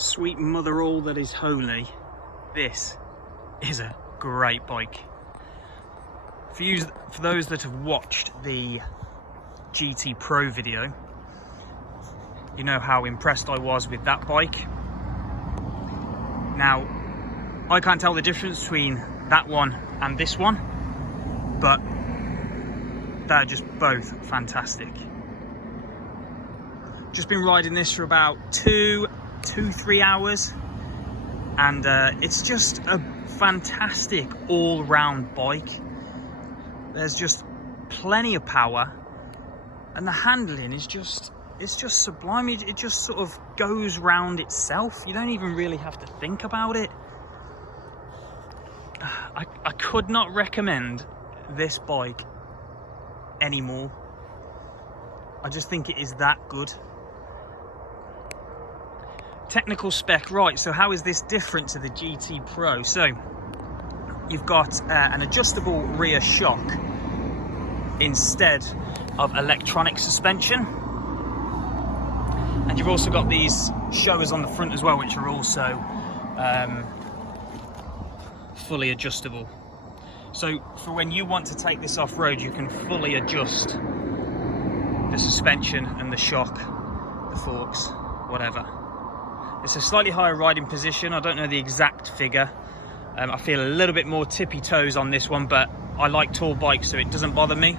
Sweet mother all that is holy, this is a great bike. For those that have watched the GT Pro video, you know how impressed I was with that bike. Now, I can't tell the difference between that one and this one, but they're just both fantastic. Just been riding this for about 3 hours, and it's just a fantastic all-round bike. There's just plenty of power, and the handling is just, it's just sublime. It just sort of goes round itself. You don't even really have to think about it. I could not recommend this bike anymore. I just think it is that good. Technical spec, right, so how is this different to the GT Pro? So you've got an adjustable rear shock instead of electronic suspension, and you've also got these showers on the front as well, which are also fully adjustable. So for when you want to take this off-road, you can fully adjust the suspension and the shock, the forks, whatever. It's a slightly higher riding position. I don't know the exact figure. I feel a little bit more tippy toes on this one, but I like tall bikes, so it doesn't bother me.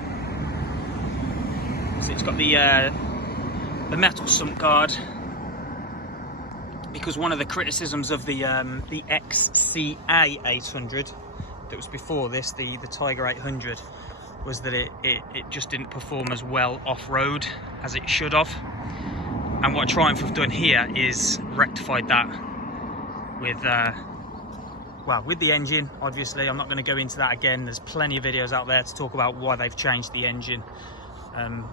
So it's got the metal sump guard, because one of the criticisms of the XCA 800 that was before this, the Tiger 800, was that it just didn't perform as well off-road as it should have. And what Triumph have done here is rectified that with, well, with the engine. Obviously, I'm not going to go into that again. There's plenty of videos out there to talk about why they've changed the engine,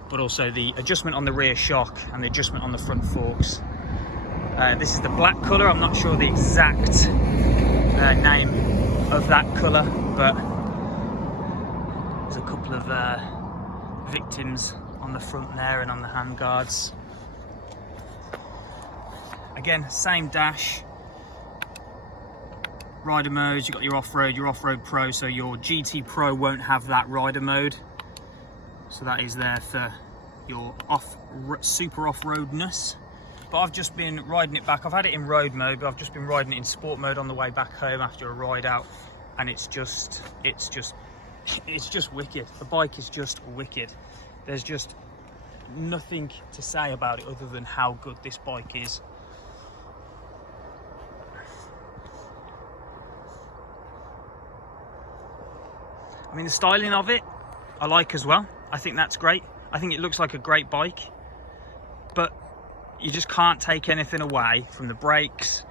but also the adjustment on the rear shock and the adjustment on the front forks. This is the black colour. I'm not sure the exact name of that colour, but there's a couple of victims on the front there and on the handguards. Again, same dash, rider modes. You've got your off-road Pro, so your GT Pro won't have that rider mode. So that is there for your super off-roadness. But I've just been riding it back. I've had it in road mode, but I've just been riding it in sport mode on the way back home after a ride out, and it's just wicked. The bike is just wicked. There's just nothing to say about it other than how good this bike is. I mean, the styling of it, I like as well. I think that's great. I think it looks like a great bike, but you just can't take anything away from the brakes,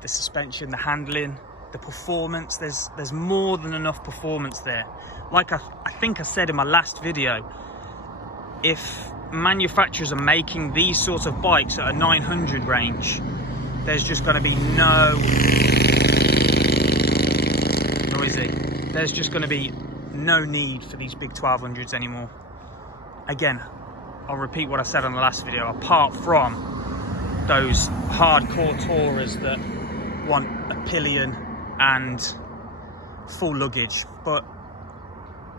the suspension, the handling, the performance. There's more than enough performance there. Like I think I said in my last video, if manufacturers are making these sorts of bikes at a 900 range, there's just going to be there's just going to be no need for these big 1200s anymore. Again, I'll repeat what I said on the last video. Apart from those hardcore tourers that want a pillion and full luggage, but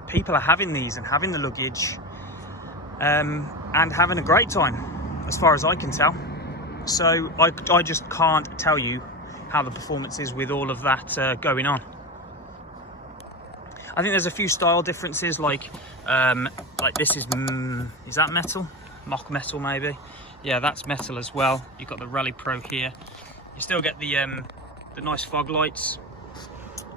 people are having these and having the luggage and having a great time, as far as I can tell. So I just can't tell you how the performance is with all of that going on. I think there's a few style differences, like this is that metal? Mock metal maybe? Yeah, that's metal as well. You've got the Rally Pro here. You still get the nice fog lights.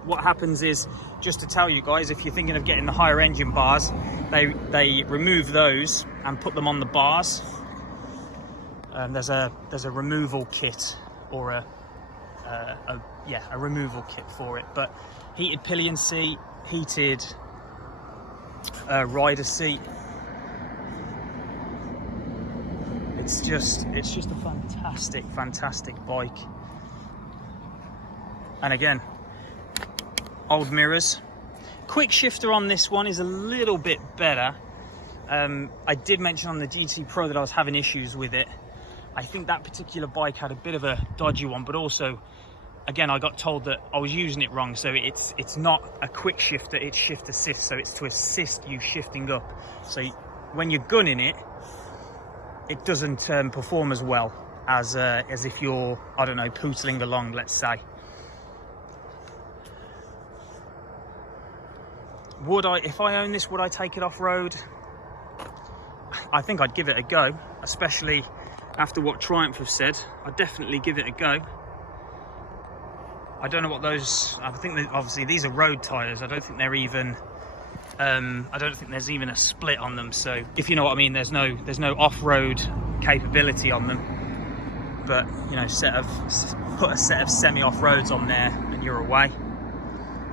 What happens is, just to tell you guys, if you're thinking of getting the higher engine bars, they remove those and put them on the bars. There's a removal kit, or a removal kit for it. But heated pillion seat, heated rider seat. It's just a fantastic bike. And again, old mirrors. Quick shifter on this one is a little bit better. I did mention on the GT Pro that I was having issues with it. I think that particular bike had a bit of a dodgy one, but also, again, I got told that I was using it wrong. So it's not a quick shifter, it's shift assist. So it's to assist you shifting up. So when you're gunning it, it doesn't perform as well as if you're, I don't know, pootling along, let's say. If I own this, would I take it off-road? I think I'd give it a go, especially after what Triumph have said. I'd definitely give it a go. I don't know what those, I think that obviously these are road tyres. I don't think they're even, I don't think there's even a split on them. So if you know what I mean, there's no off-road capability on them. But, you know, put a set of semi-off-roads on there and you're away.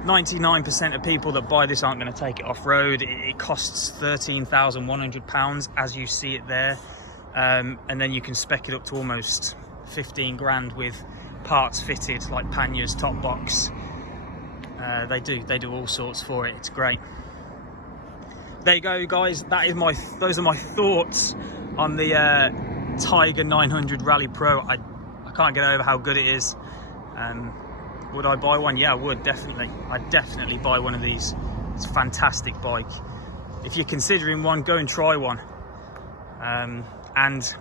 99% of people that buy this aren't going to take it off-road. It costs £13,100 as you see it there. And then you can spec it up to almost 15 grand with parts fitted, like panniers, top box. They do all sorts for it. It's great. There you go, guys. Those are my thoughts on the Tiger 900 Rally Pro. I can't get over how good it is. Would I buy one? Yeah, I would, definitely. I'd definitely buy one of these. It's a fantastic bike. If you're considering one, go and try one. And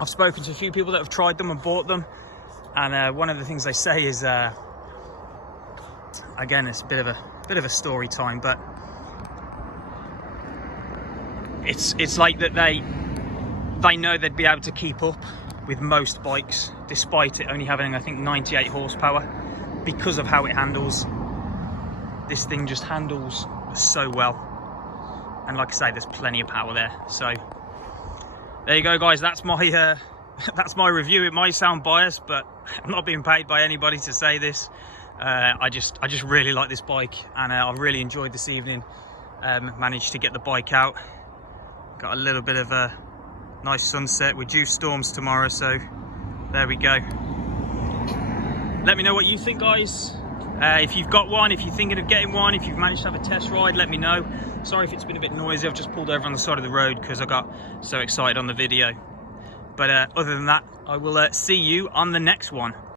I've spoken to a few people that have tried them and bought them. And one of the things they say is, again, it's a bit of a story time, but it's like that they know they'd be able to keep up with most bikes, despite it only having, I think, 98 horsepower, because of how it handles. This thing just handles so well, and like I say, there's plenty of power there. So there you go, guys. That's my that's my review. It might sound biased, but I'm not being paid by anybody to say this. I just really like this bike, and I've really enjoyed this evening. Managed to get the bike out. Got a little bit of a nice sunset with due storms tomorrow, so there we go. Let me know what you think, guys. If you've got one, if you're thinking of getting one, if you've managed to have a test ride, let me know. Sorry if it's been a bit noisy. I've just pulled over on the side of the road because I got so excited on the video. But other than that, I will see you on the next one.